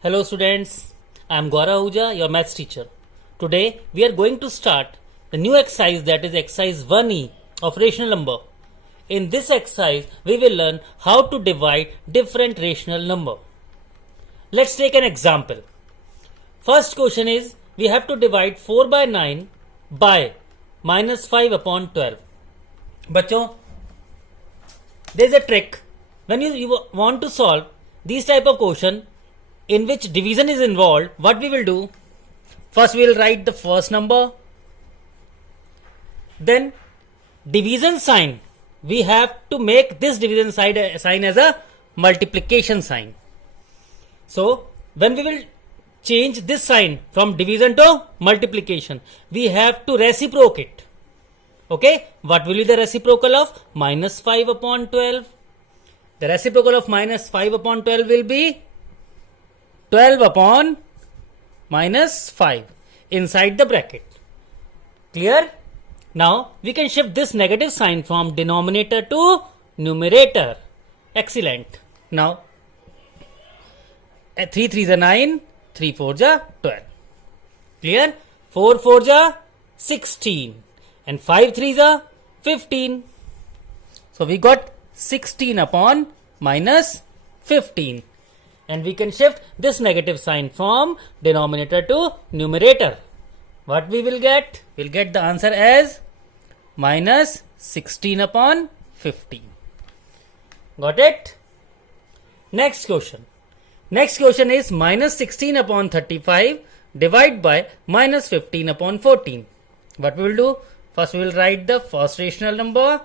Hello students, I am Gaurav Ahuja, your maths teacher. Today we are going to start the new exercise, that is exercise 1E of rational number. In this exercise we will learn how to divide different rational number. Let's take an example. First question is we have to divide 4 by 9 by minus 5 upon 12. बच्चों, there is a trick. When you want to solve these type of question in which division is involved, what we will do? First we will write the first number, then division sign. We have to make this division sign as a multiplication sign. So when we will change this sign from division to multiplication, we have to reciprocate. Okay, what will be the reciprocal of minus 5 upon 12? The reciprocal of minus 5 upon 12 will be 12 upon minus 5 inside the bracket. Clear? Now we can shift this negative sign from denominator to numerator. Excellent. Now 3 3s are 9, 3 4s are 12. Clear? 4 4s are 16 and 5 3s are 15. So we got 16 upon minus 15. And we can shift this negative sign from denominator to numerator. What we will get? We'll get the answer as minus 16 upon 15. Got it? Next question. Next question is minus 16 upon 35 divided by minus 15 upon 14. What we will do? First we will write the first rational number.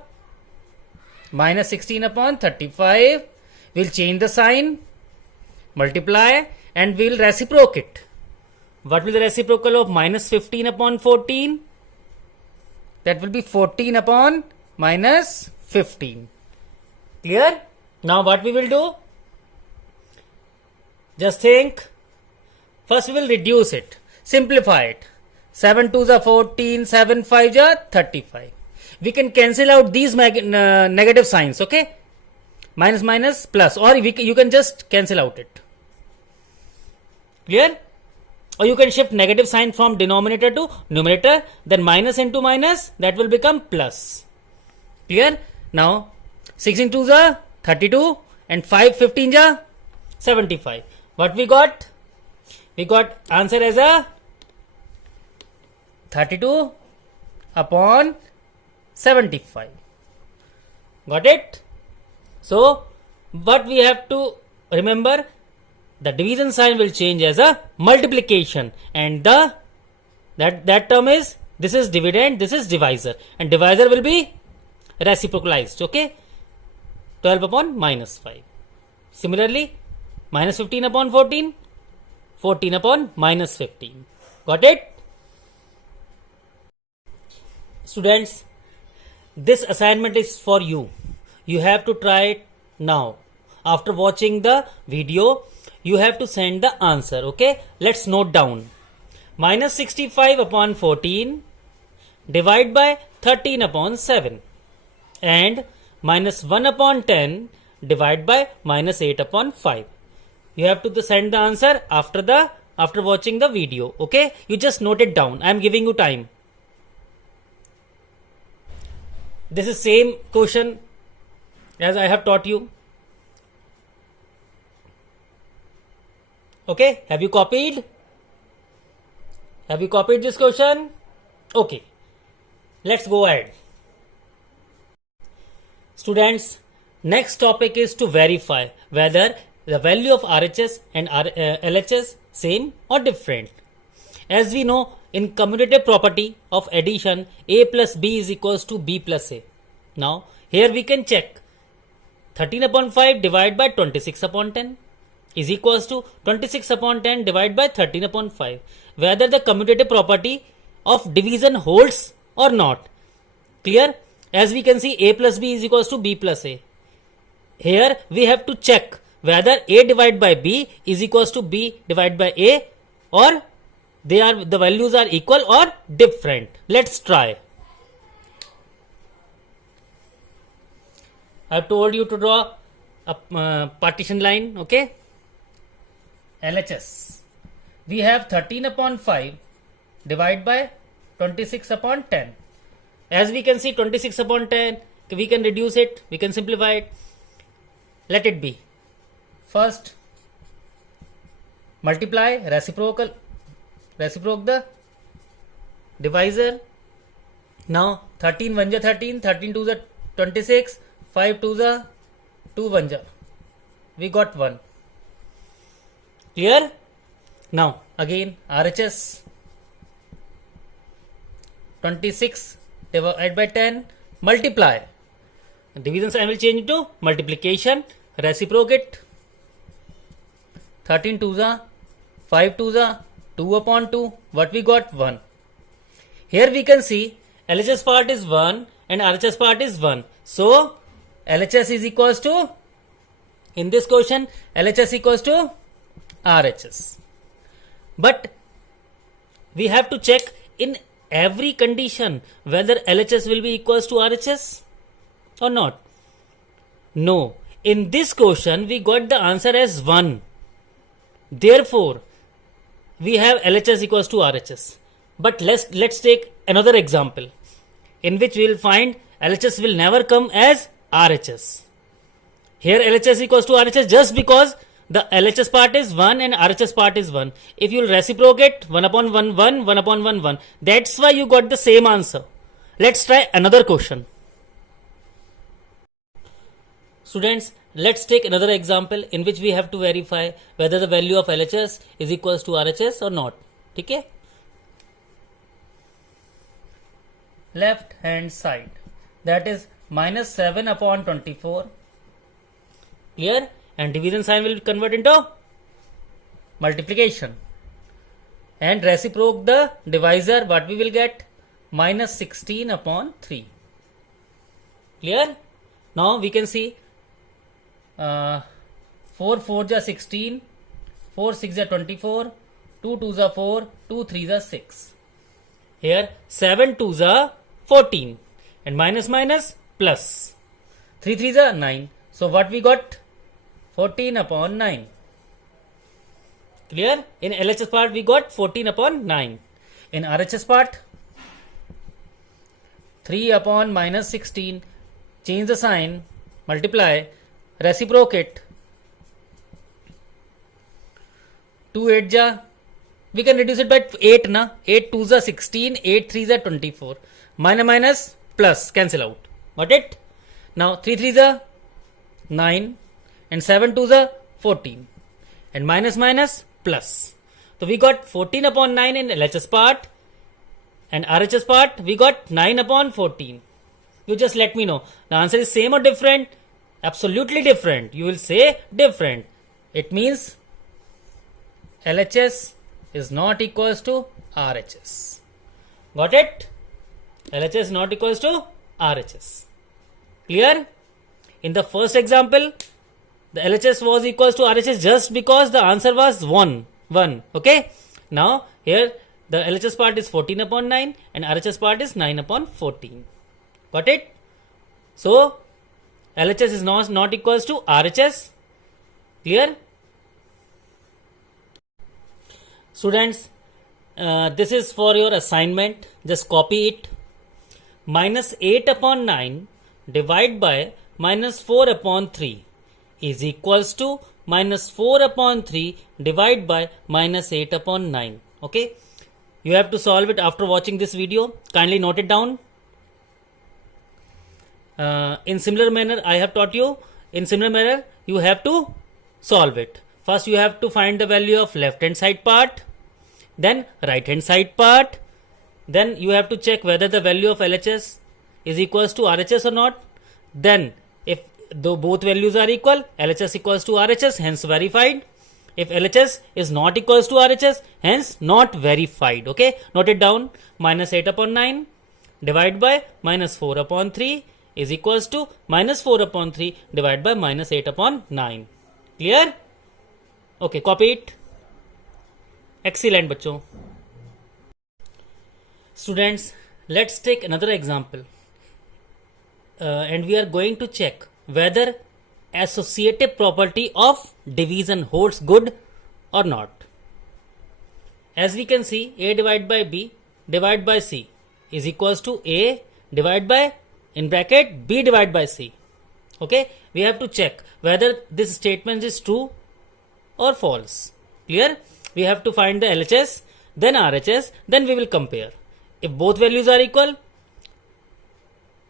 Minus 16 upon 35. We'll change the sign. Multiply and we will reciprocate. What will the reciprocal of minus 15 upon 14? That will be 14 upon minus 15. Clear? Now what we will do? Just think. First we will reduce it. Simplify it. 7 2s are 14, 7 5s are 35. We can cancel out these negative signs, okay? Minus minus plus, or you can just cancel out it. Clear? Or you can shift negative sign from denominator to numerator, then minus into minus, that will become plus. Clear? Now 16 2s are 32 and 5 15s are 75. What we got? We got answer as a 32 upon 75. Got it? So what we have to remember, the division sign will change as a multiplication, and that term is, this is dividend, this is divisor, and divisor will be reciprocalized. Okay, 12 upon minus 5. Similarly, minus 15 upon 14, 14 upon minus 15. Got it? Students, this assignment is for you. You have to try it now. After watching the video, you have to send the answer. Okay, let's note down. Minus 65 upon 14 divide by 13 upon 7, and minus 1 upon 10 divide by minus 8 upon 5. You have to send the answer after watching the video. Okay, you just note it down. I am giving you time. This is same question as I have taught you. Okay, have you copied? Have you copied this question? Okay, let's go ahead. Students, next topic is to verify whether the value of RHS and LHS same or different. As we know, in commutative property of addition, A plus B is equals to B plus A. Now, here we can check 13 upon 5 divided by 26 upon 10 is equals to 26 upon 10 divided by 13 upon 5. Whether the commutative property of division holds or not. Clear? As we can see, A plus B is equals to B plus A. Here we have to check whether A divided by B is equals to B divided by A, or the values are equal or different. Let's try. I have told you to draw a partition line. Okay, LHS. We have 13 upon 5 divided by 26 upon 10. As we can see, 26 upon 10, we can reduce it, we can simplify it. Let it be. First, multiply, reciprocal, reciproc the divisor. Now 13 1 ja 13, 13 2 ja 26, 5 2 ja 2 1 ja. We got 1. Clear? Now again RHS. 26 divided by 10, multiply. Division sign will change into multiplication. Reciprocate. 13 2 ja 5 2 ja 2 upon 2. What we got? 1. Here we can see LHS part is 1 and RHS part is 1. So LHS is equals to, in this question, LHS equals to RHS. But we have to check in every condition whether LHS will be equals to RHS or not. No. In this question, we got the answer as 1. Therefore, we have LHS equals to RHS. But let's take another example in which we will find LHS will never come as RHS. Here LHS equals to RHS just because the LHS part is 1 and RHS part is 1. If you will reciprocate 1 upon 1, 1, 1 upon 1, 1. That's why you got the same answer. Let's try another question. Students, let's take another example in which we have to verify whether the value of LHS is equals to RHS or not. Okay? Left hand side, that is minus 7 upon 24. Clear? And division sign will convert into multiplication. And reciproc the divisor, what we will get? Minus 16 upon 3. Clear? Now we can see 4 4 ja 16, 4 6 ja 24, 2 2 ja 4, 2 3 ja 6. Here 7 2 ja 14 and minus minus plus 3 3 ja 9. So what we got? 14 upon 9. Clear? In LHS part we got 14 upon 9. In RHS part 3 upon minus 16. Change the sign, multiply, reciprocate. 2 8 ja, we can reduce it by 8 na. 8 2 ja 16, 8 3 ja 24. Minus minus plus cancel out. Got it? Now 3 3 ja 9 and 7 2 ja 14 and minus minus plus. So we got 14 upon 9 in LHS part and RHS part we got 9 upon 14. You just let me know. The answer is same or different? Absolutely different. You will say different. It means LHS is not equals to RHS. Got it? LHS is not equals to RHS. Clear? In the first example, the LHS was equals to RHS just because the answer was 1. Okay? Now, here the LHS part is 14 upon 9 and RHS part is 9 upon 14. Got it? So, LHS is not equals to RHS. Clear? Students, this is for your assignment. Just copy it. Minus 8 upon 9 divided by minus 4 upon 3 is equals to minus 4 upon 3 divided by minus 8 upon 9. Okay? You have to solve it after watching this video. Kindly note it down. In similar manner, I have taught you. In similar manner, you have to solve it. First, you have to find the value of left hand side part, then right hand side part. Then you have to check whether the value of LHS is equals to RHS or not. Then, if though both values are equal, LHS equals to RHS, hence verified. If LHS is not equals to RHS, hence not verified. Okay, note it down. Minus 8 upon 9 divided by minus 4 upon 3 is equals to minus 4 upon 3 divided by minus 8 upon 9. Clear? Okay, copy it. Excellent, बच्चों. Students, let's take another example. And we are going to check whether associative property of division holds good or not. As we can see, A divided by B divided by C is equals to A divided by, in bracket, B divided by C. Okay, we have to check whether this statement is true or false. Clear? We have to find the LHS, then RHS, then we will compare. If both values are equal,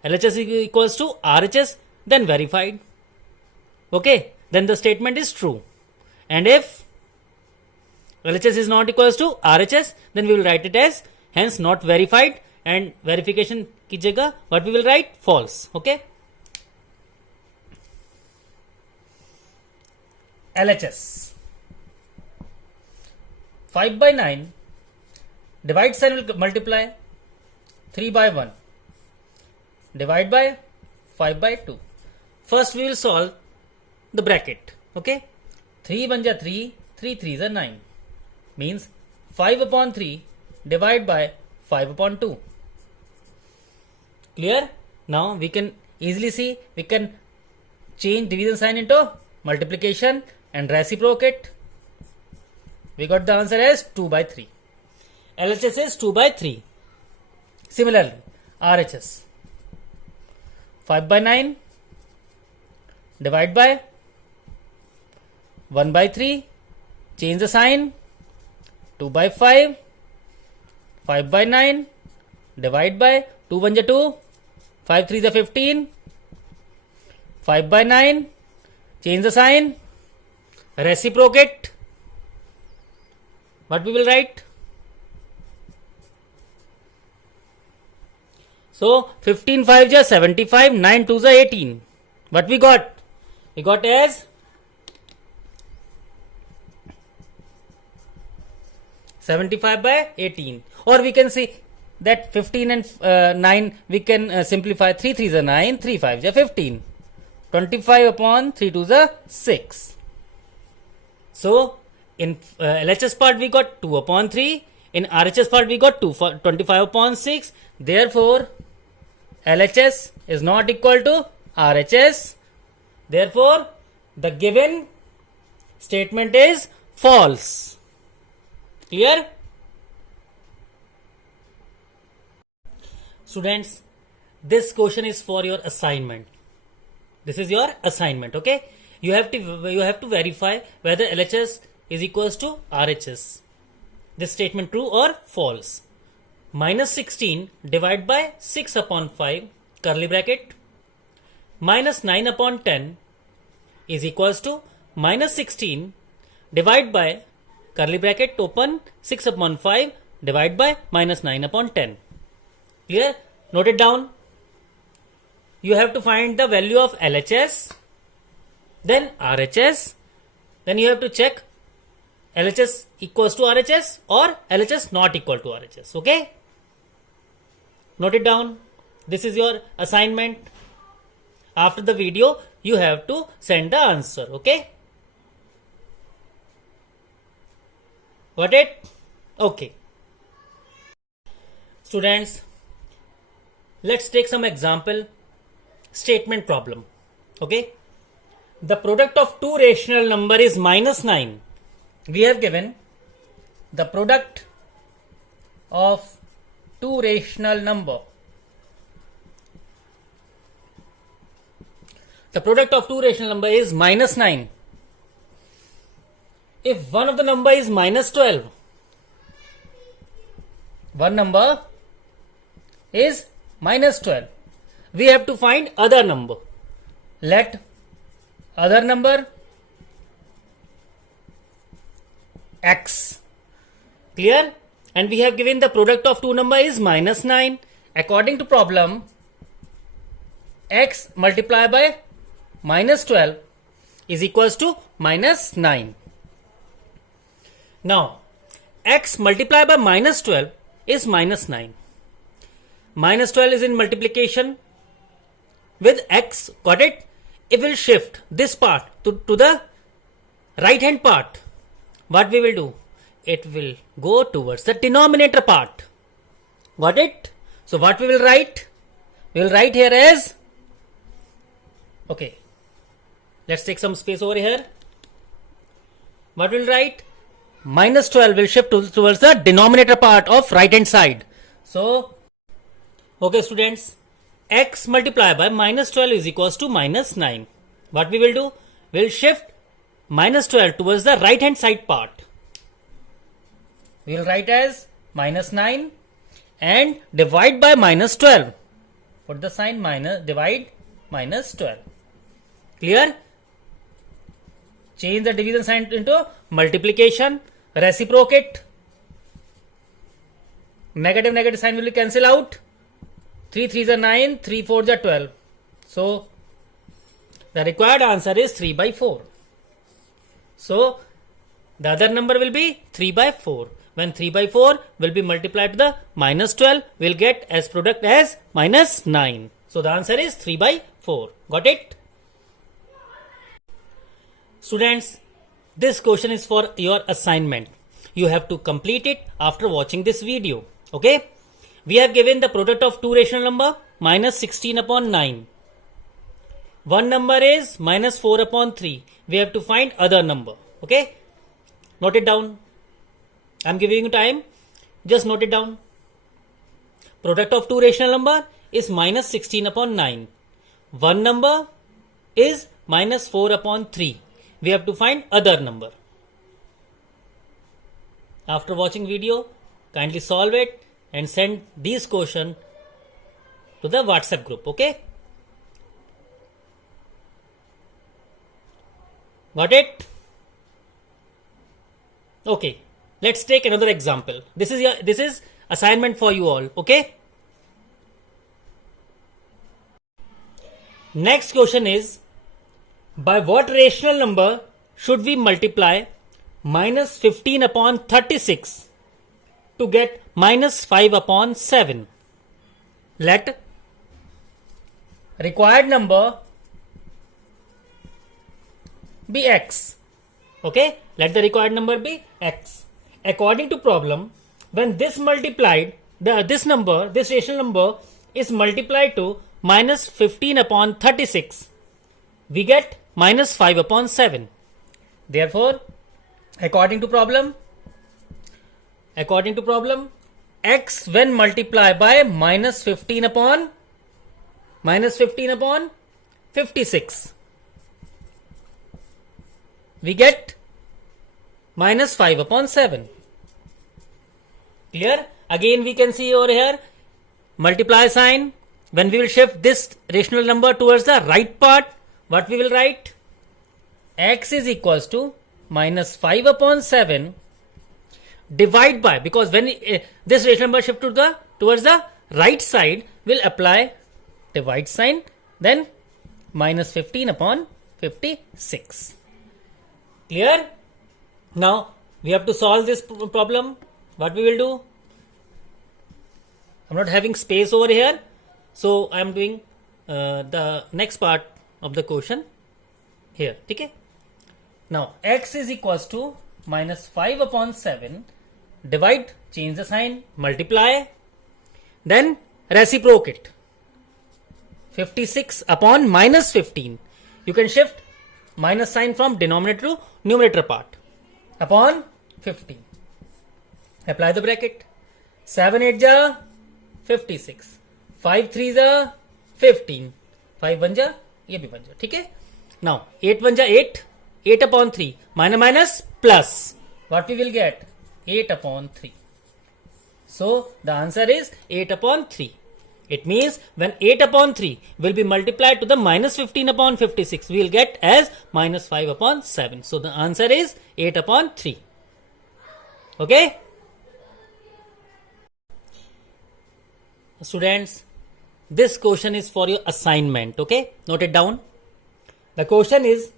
LHS is equals to RHS, then verified. Okay, then the statement is true. And if LHS is not equals to RHS, then we will write it as hence not verified, and verification की जगह what we will write? False. Okay. LHS 5 by 9 divide sign will multiply 3 by 1 divide by 5 by 2. First we will solve the bracket. Okay, 3 1 ja 3, 3 3 is 9, means 5 upon 3 divide by 5 upon 2. Clear? Now we can easily see, we can change division sign into multiplication and reciprocate. We got the answer as 2 by 3. LHS is 2 by 3. Similarly, RHS 5 by 9 divide by 1 by 3, change the sign, 2 by 5, 5 by 9 divide by 2 1 ja 2, 5 3 is 15, 5 by 9, change the sign, reciprocate. What we will write? So 15 5 ja 75, 9 2 ja 18. What we got? We got as 75 by 18. Or we can see that 15 and 9 we can simplify. 3 3 is 9, 3 5 is 15. 25 upon 3 2 is 6. So in LHS part we got 2 upon 3. In RHS part we got 25 upon 6. Therefore LHS is not equal to RHS. Therefore the given statement is false. Clear? Students, this question is for your assignment. This is your assignment. Okay, you have to verify whether LHS is equals to RHS. This statement true or false. Minus 16 divided by 6 upon 5 curly bracket minus 9 upon 10 is equals to minus 16 divided by curly bracket open 6 upon 5 divided by minus 9 upon 10. Clear? Note it down. You have to find the value of LHS, then RHS, then you have to check LHS equals to RHS or LHS not equal to RHS. Okay? Note it down. This is your assignment. After the video, you have to send the answer. Okay? Got it? Okay. Students, let's take some example statement problem. Okay? The product of two rational number is minus 9. We have given the product of two rational number. The product of two rational number is minus 9. If one of the number is minus 12, one number is minus 12, we have to find other number. Let other number x. Clear? And we have given the product of two number is minus 9. According to problem, x multiplied by minus 12 is equals to minus 9. Now, x multiplied by minus 12 is minus 9. Minus 12 is in multiplication with x. Got it? It will shift this part to the right hand part. What we will do? It will go towards the denominator part. Got it? So what we will write? We will write here as, okay, let's take some space over here. What we will write? minus 12 will shift towards the denominator part of right hand side. So, okay students, x multiplied by minus 12 is equals to minus 9. What we will do? We will shift minus 12 towards the right hand side part. We will write as minus 9 and divide by minus 12. Put the sign minus, divide minus 12. Clear? Change the division sign into multiplication, reciprocate. Negative sign will be cancel out. 3 3s are 9, 3 4s are 12. So, the required answer is 3 by 4. So, the other number will be 3 by 4. When 3 by 4 will be multiplied to the minus 12, we will get as product as minus 9. So, the answer is 3 by 4. Got it? Students, this question is for your assignment. You have to complete it after watching this video. Okay? We have given the product of two rational number minus 16 upon 9. One number is minus 4 upon 3. We have to find other number. Okay? Note it down. I am giving you time. Just note it down. Product of two rational number is minus 16 upon 9. One number is minus 4 upon 3. We have to find other number. After watching video, kindly solve it and send these question to the WhatsApp group. Okay? Got it? Okay. Let's take another example. This is assignment for you all. Okay? Next question is, by what rational number should we multiply minus 15 upon 36 to get minus 5 upon 7? Let required number be x. Okay? Let the required number be x. According to problem, when this multiplied, this rational number is multiplied to minus 15 upon 36, we get minus 5 upon 7. Therefore, according to problem, x when multiplied by minus 15 upon 56, we get minus 5 upon 7. Clear? Again we can see over here, multiply sign. When we will shift this rational number towards the right part, what we will write? X is equals to minus 5 upon 7 divide by, because when this rational number shift towards the right side, will apply divide sign, then minus 15 upon 56. Clear? Now we have to solve this problem. What we will do? I am not having space over here, so I am doing the next part of the question here. Okay? Now x is equals to minus 5 upon 7 divide, change the sign, multiply, then reciprocate. 56 upon minus 15. You can shift minus sign from denominator to numerator part upon 15. Apply the bracket. 7 8 ja 56, 5 3 ja 15, 5 1 ja ये भी बन जाए. ठीक है? Now 8 1 ja 8, 8 upon 3 minus plus. What we will get? 8 upon 3. So the answer is 8 upon 3. It means when 8 upon 3 will be multiplied to the minus 15 upon 56, we will get as minus 5 upon 7. So the answer is 8 upon 3. Okay? Students, this question is for your assignment. Okay? Note it down. The question is,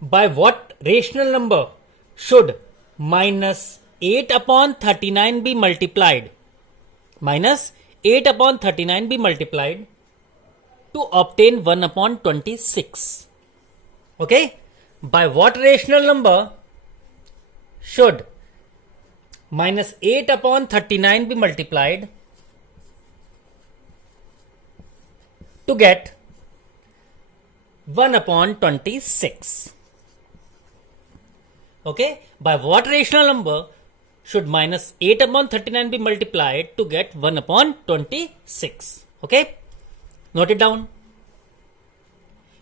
by what rational number should minus 8 upon 39 be multiplied? Minus 8 upon 39 be multiplied to obtain 1 upon 26. Okay? By what rational number should minus 8 upon 39 be multiplied to get 1 upon 26? Okay, by what rational number should minus 8 upon 39 be multiplied to get 1 upon 26? Okay, note it down.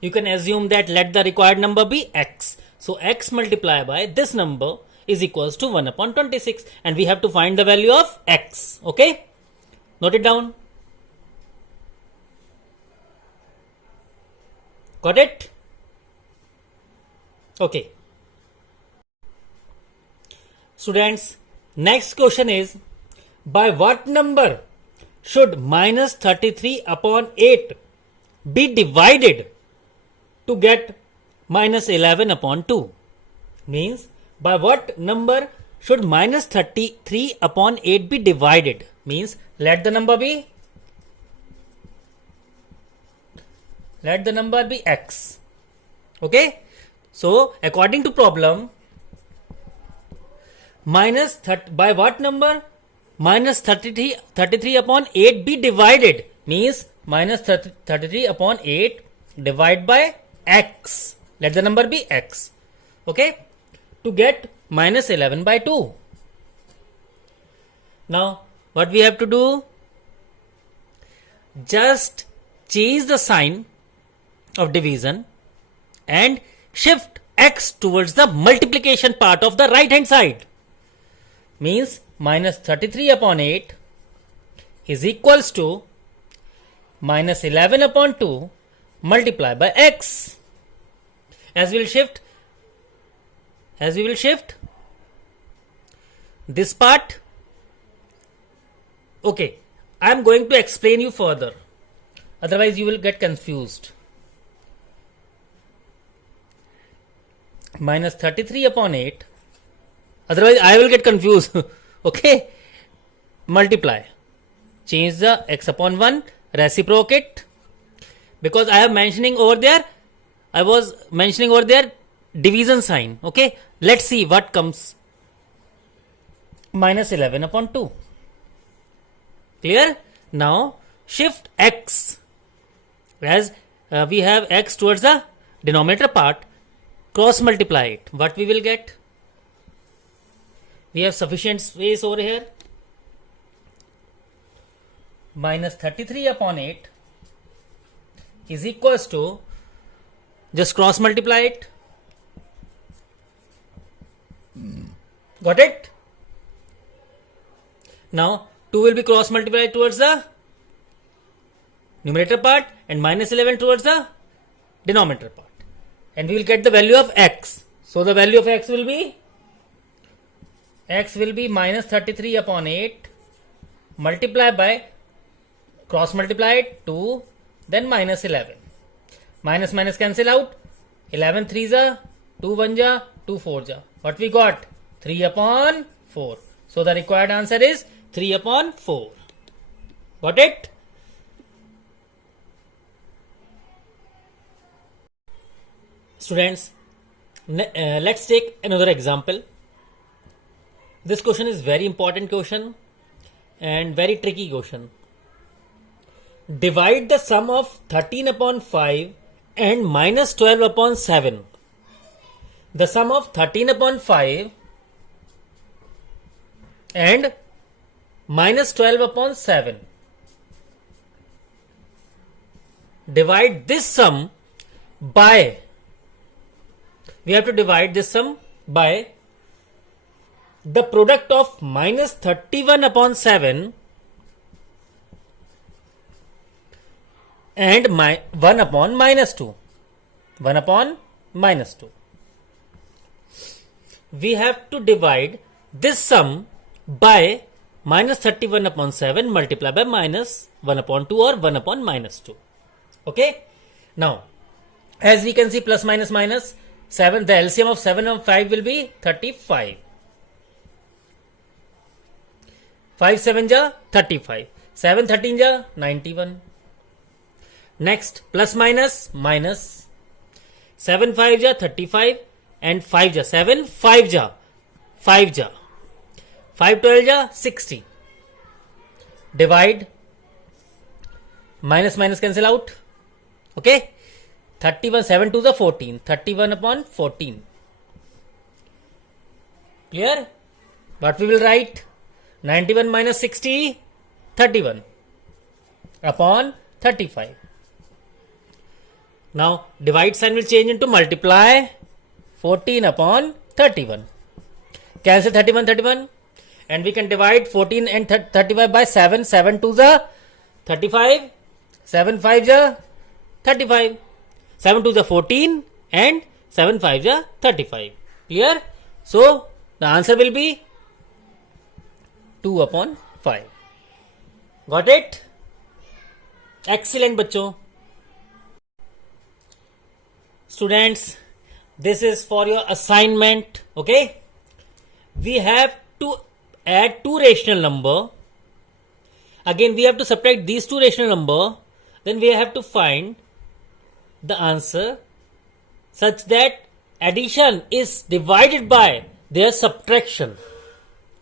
You can assume that let the required number be x. So x multiplied by this number is equals to 1 upon 26, and we have to find the value of x. Okay, note it down. Got it? Okay. Students, next question is, by what number should minus 33 upon 8 be divided to get minus 11 upon 2? Means, by what number should minus 33 upon 8 be divided? Means, let the number be x. Okay, so according to problem, by what number minus 33 upon 8 be divided? Means minus 33 upon 8 divided by x. Let the number be x. Okay, to get minus 11 by 2. Now what we have to do? Just change the sign of division and shift x towards the multiplication part of the right hand side. Means minus 33 upon 8 is equals to minus 11 upon 2 multiplied by x. As we will shift this part. Okay, I am going to explain you further, otherwise you will get confused. Minus 33 upon 8, otherwise I will get confused. Okay, multiply, change the x upon 1, reciprocate, because I was mentioning over there division sign. Okay, let's see what comes. Minus 11 upon 2. Clear? Now shift x, as we have x towards the denominator part, cross multiply it. What we will get? We have sufficient space over here. Minus 33 upon 8 is equals to, just cross multiply it. Got it? Now 2 will be cross multiplied towards the numerator part and minus 11 towards the denominator part, and we will get the value of x. So the value of x will be minus 33 upon 8 multiplied by, cross multiplied 2, then minus 11. Minus minus cancel out. 11 3s are 2 1s are 2 4s are. What we got? 3 upon 4. So the required answer is 3 upon 4. Got it? Students, let's take another example. This question is very important question and very tricky question. Divide the sum of 13 upon 5 and minus 12 upon 7. The sum of 13 upon 5 and minus 12 upon 7. Divide this sum by, we have to divide this sum by the product of minus 31 upon 7 and 1 upon minus 2. 1 upon minus 2. We have to divide this sum by minus 31 upon 7 multiplied by minus 1 upon 2 or 1 upon minus 2. Okay. Now, as we can see, plus minus minus 7, the LCM of 7 and 5 will be 35. 5 7 ja 35. 7 13 ja 91. Next, plus minus minus 7 5 ja 35 and 5 ja 7, 5 ja 5 ja 5 12 ja 60. Divide, minus minus cancel out. Okay, 31 7 to the 14, 31 upon 14. Clear? What we will write? 91 minus 60, 31 upon 35. Now divide sign will change into multiply. 14 upon 31. Cancel 31, 31. And we can divide 14 and 35 by 7. 7 to the 35. 7 5 the 35. 7 to the 14 and 7 5 the 35. Clear? So the answer will be 2 upon 5. Got it? Excellent बच्चों. Students, this is for your assignment. Okay, we have to add two rational number. Again we have to subtract these two rational number. Then we have to find the answer such that addition is divided by their subtraction.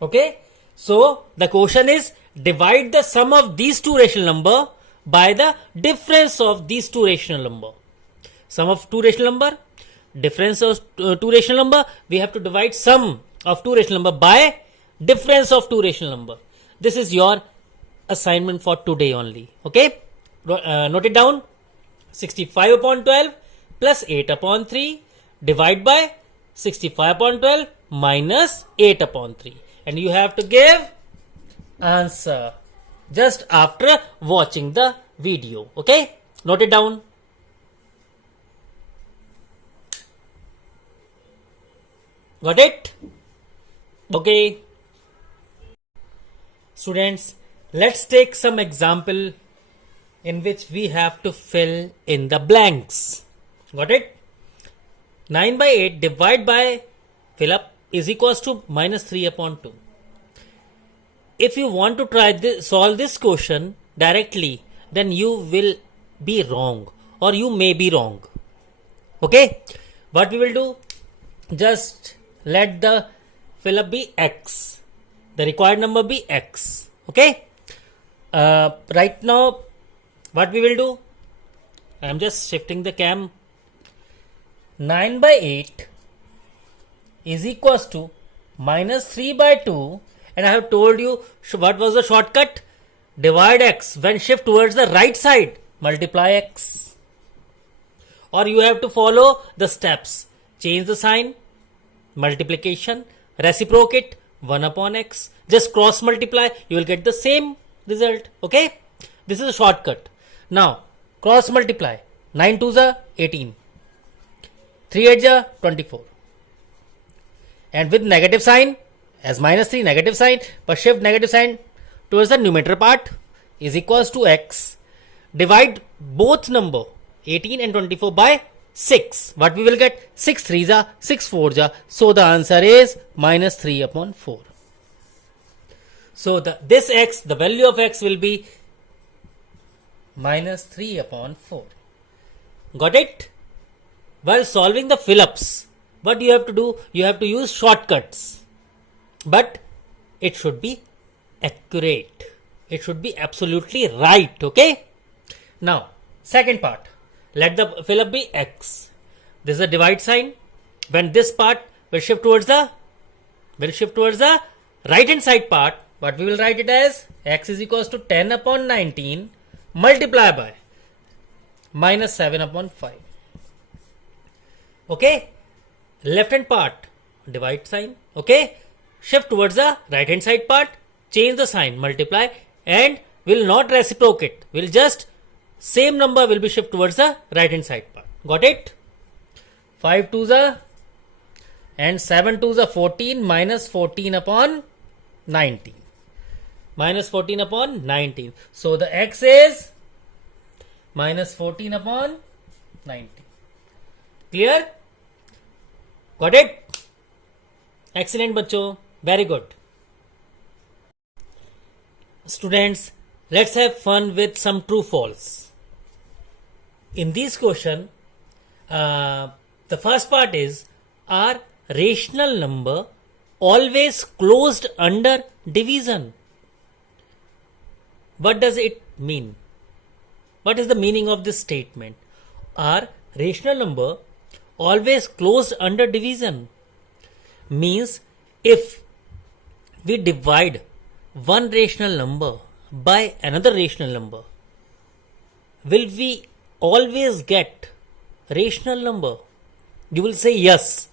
Okay, so the question is divide the sum of these two rational number by the difference of these two rational number. Sum of two rational number, difference of two rational number, we have to divide sum of two rational number by difference of two rational number. This is your assignment for today only. Okay, note it down. 65 upon 12 plus 8 upon 3 divide by 65 upon 12 minus 8 upon 3. And you have to give answer just after watching the video. Okay, note it down. Got it? Okay. Students, let's take some example in which we have to fill in the blanks. Got it? 9 by 8 divide by fill up is equals to minus 3 upon 2. If you want to try this, solve this question directly, then you will be wrong or you may be wrong. Okay? What we will do? Just let the fill up be x. The required number be x. Okay? Right now, what we will do? I am just shifting the cam. 9 by 8 is equals to minus 3 by 2. And I have told you what was the shortcut? Divide x. When shift towards the right side, multiply x. Or you have to follow the steps. Change the sign. Multiplication, reciprocate 1 upon x, just cross multiply, you will get the same result. Okay, this is a shortcut. Now cross multiply. 9 2s are 18, 3 8s are 24, and with negative sign as minus 3 negative sign, but shift negative sign towards the numerator part is equals to x. Divide both number 18 and 24 by 6. What we will get? 6 3s are 6 4s are. So the answer is minus 3 upon 4. So this x, the value of x will be minus 3 upon 4. Got it? While solving the fill-ups, what you have to do? You have to use shortcuts. But it should be accurate. It should be absolutely right. Okay? Now, second part. Let the fill up be x. This is a divide sign. When this part will shift towards the right hand side part, what we will write it as x is equals to 10 upon 19 multiply by minus 7 upon 5. Okay, left hand part divide sign. Okay, shift towards the right hand side part, change the sign, multiply, and will not reciprocate, will just same number will be shift towards the right hand side part. Got it? 5 2s are and 7 2s are 14 minus 14 upon 19. Minus 14 upon 19. So the x is minus 14 upon 19. Clear? Got it? Excellent बच्चों. Very good. Students, let's have fun with some true false. In this question, the first part is, are rational number always closed under division? What does it mean? What is the meaning of this statement? Are rational number always closed under division? Means if we divide one rational number by another rational number, will we always get rational number? You will say yes,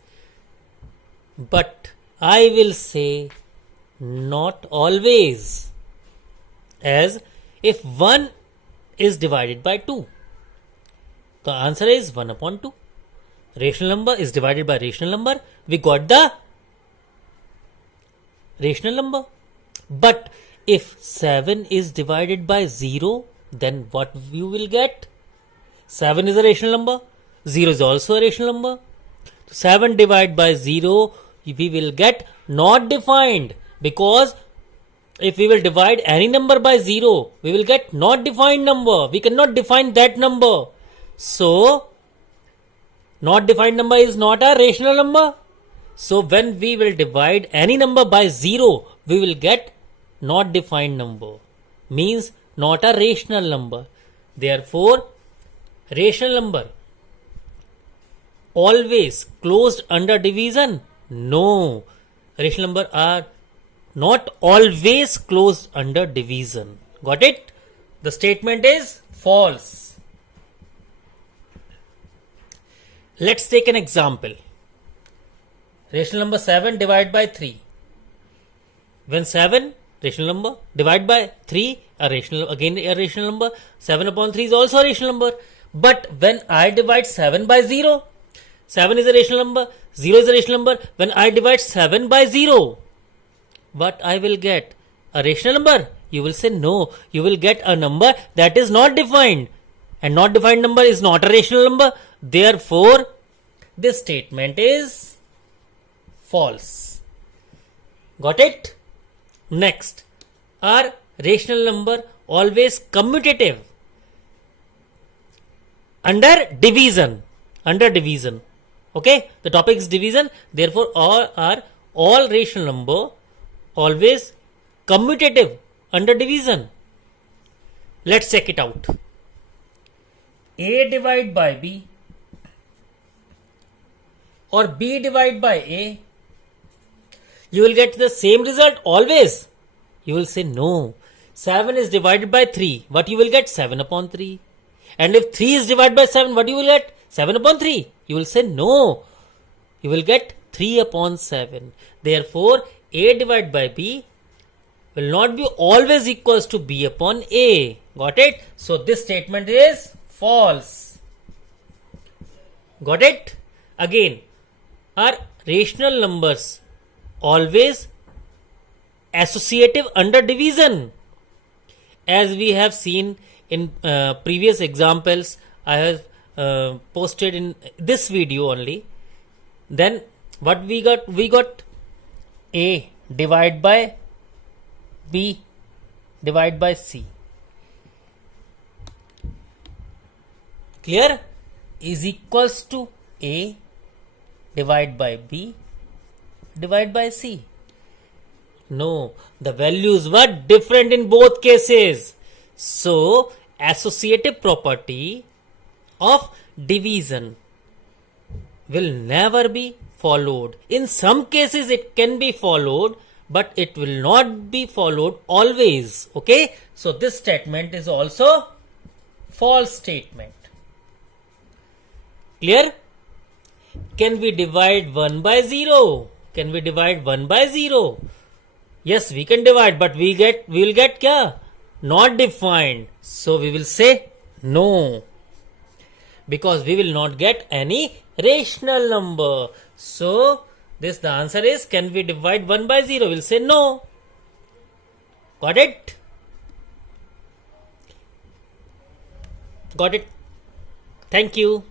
but I will say not always. As if 1 is divided by 2, the answer is 1 upon 2. Rational number is divided by rational number, we got the rational number. But if 7 is divided by 0, then what you will get? 7 is a rational number, 0 is also a rational number. 7 divided by 0, we will get not defined, because if we will divide any number by 0, we will get not defined number. We cannot define that number. So, not defined number is not a rational number. So, when we will divide any number by 0, we will get not defined number. Means not a rational number. Therefore, rational number always closed under division? No. Rational number are not always closed under division. Got it? The statement is false. Let's take an example. Rational number 7 divided by 3. When 7 rational number divided by 3, again a rational number, 7 upon 3 is also a rational number. But when I divide 7 by 0, 7 is a rational number, 0 is a rational number. When I divide 7 by 0, what I will get? A rational number? You will say no. You will get a number that is not defined. And not defined number is not a rational number. Therefore, this statement is false. Got it? Next, are rational number always commutative? Under division. Under division. Okay? The topic is division. Therefore, all rational number always commutative under division. Let's check it out. A divided by B or B divided by A, you will get the same result always. You will say no. 7 is divided by 3. What you will get? 7 upon 3. And if 3 is divided by 7, what you will get? 7 upon 3. You will say no. You will get 3 upon 7. Therefore, A divided by B will not be always equals to B upon A. Got it? So, this statement is false. Got it? Again, are rational numbers always associative under division? As we have seen in previous examples, I have posted in this video only. Then what we got? We got A divided by B divided by C. Clear? Is equals to A divided by B divided by C. No, the values were different in both cases. So, associative property of division will never be followed. In some cases it can be followed, but it will not be followed always. Okay? So, this statement is also false statement. Clear? Can we divide 1 by 0? Can we divide 1 by 0? Yes, we can divide, but we will get kya? Not defined. So we will say no, because we will not get any rational number. So the answer is, can we divide 1 by 0? We'll say no. Got it? Got it. Thank you.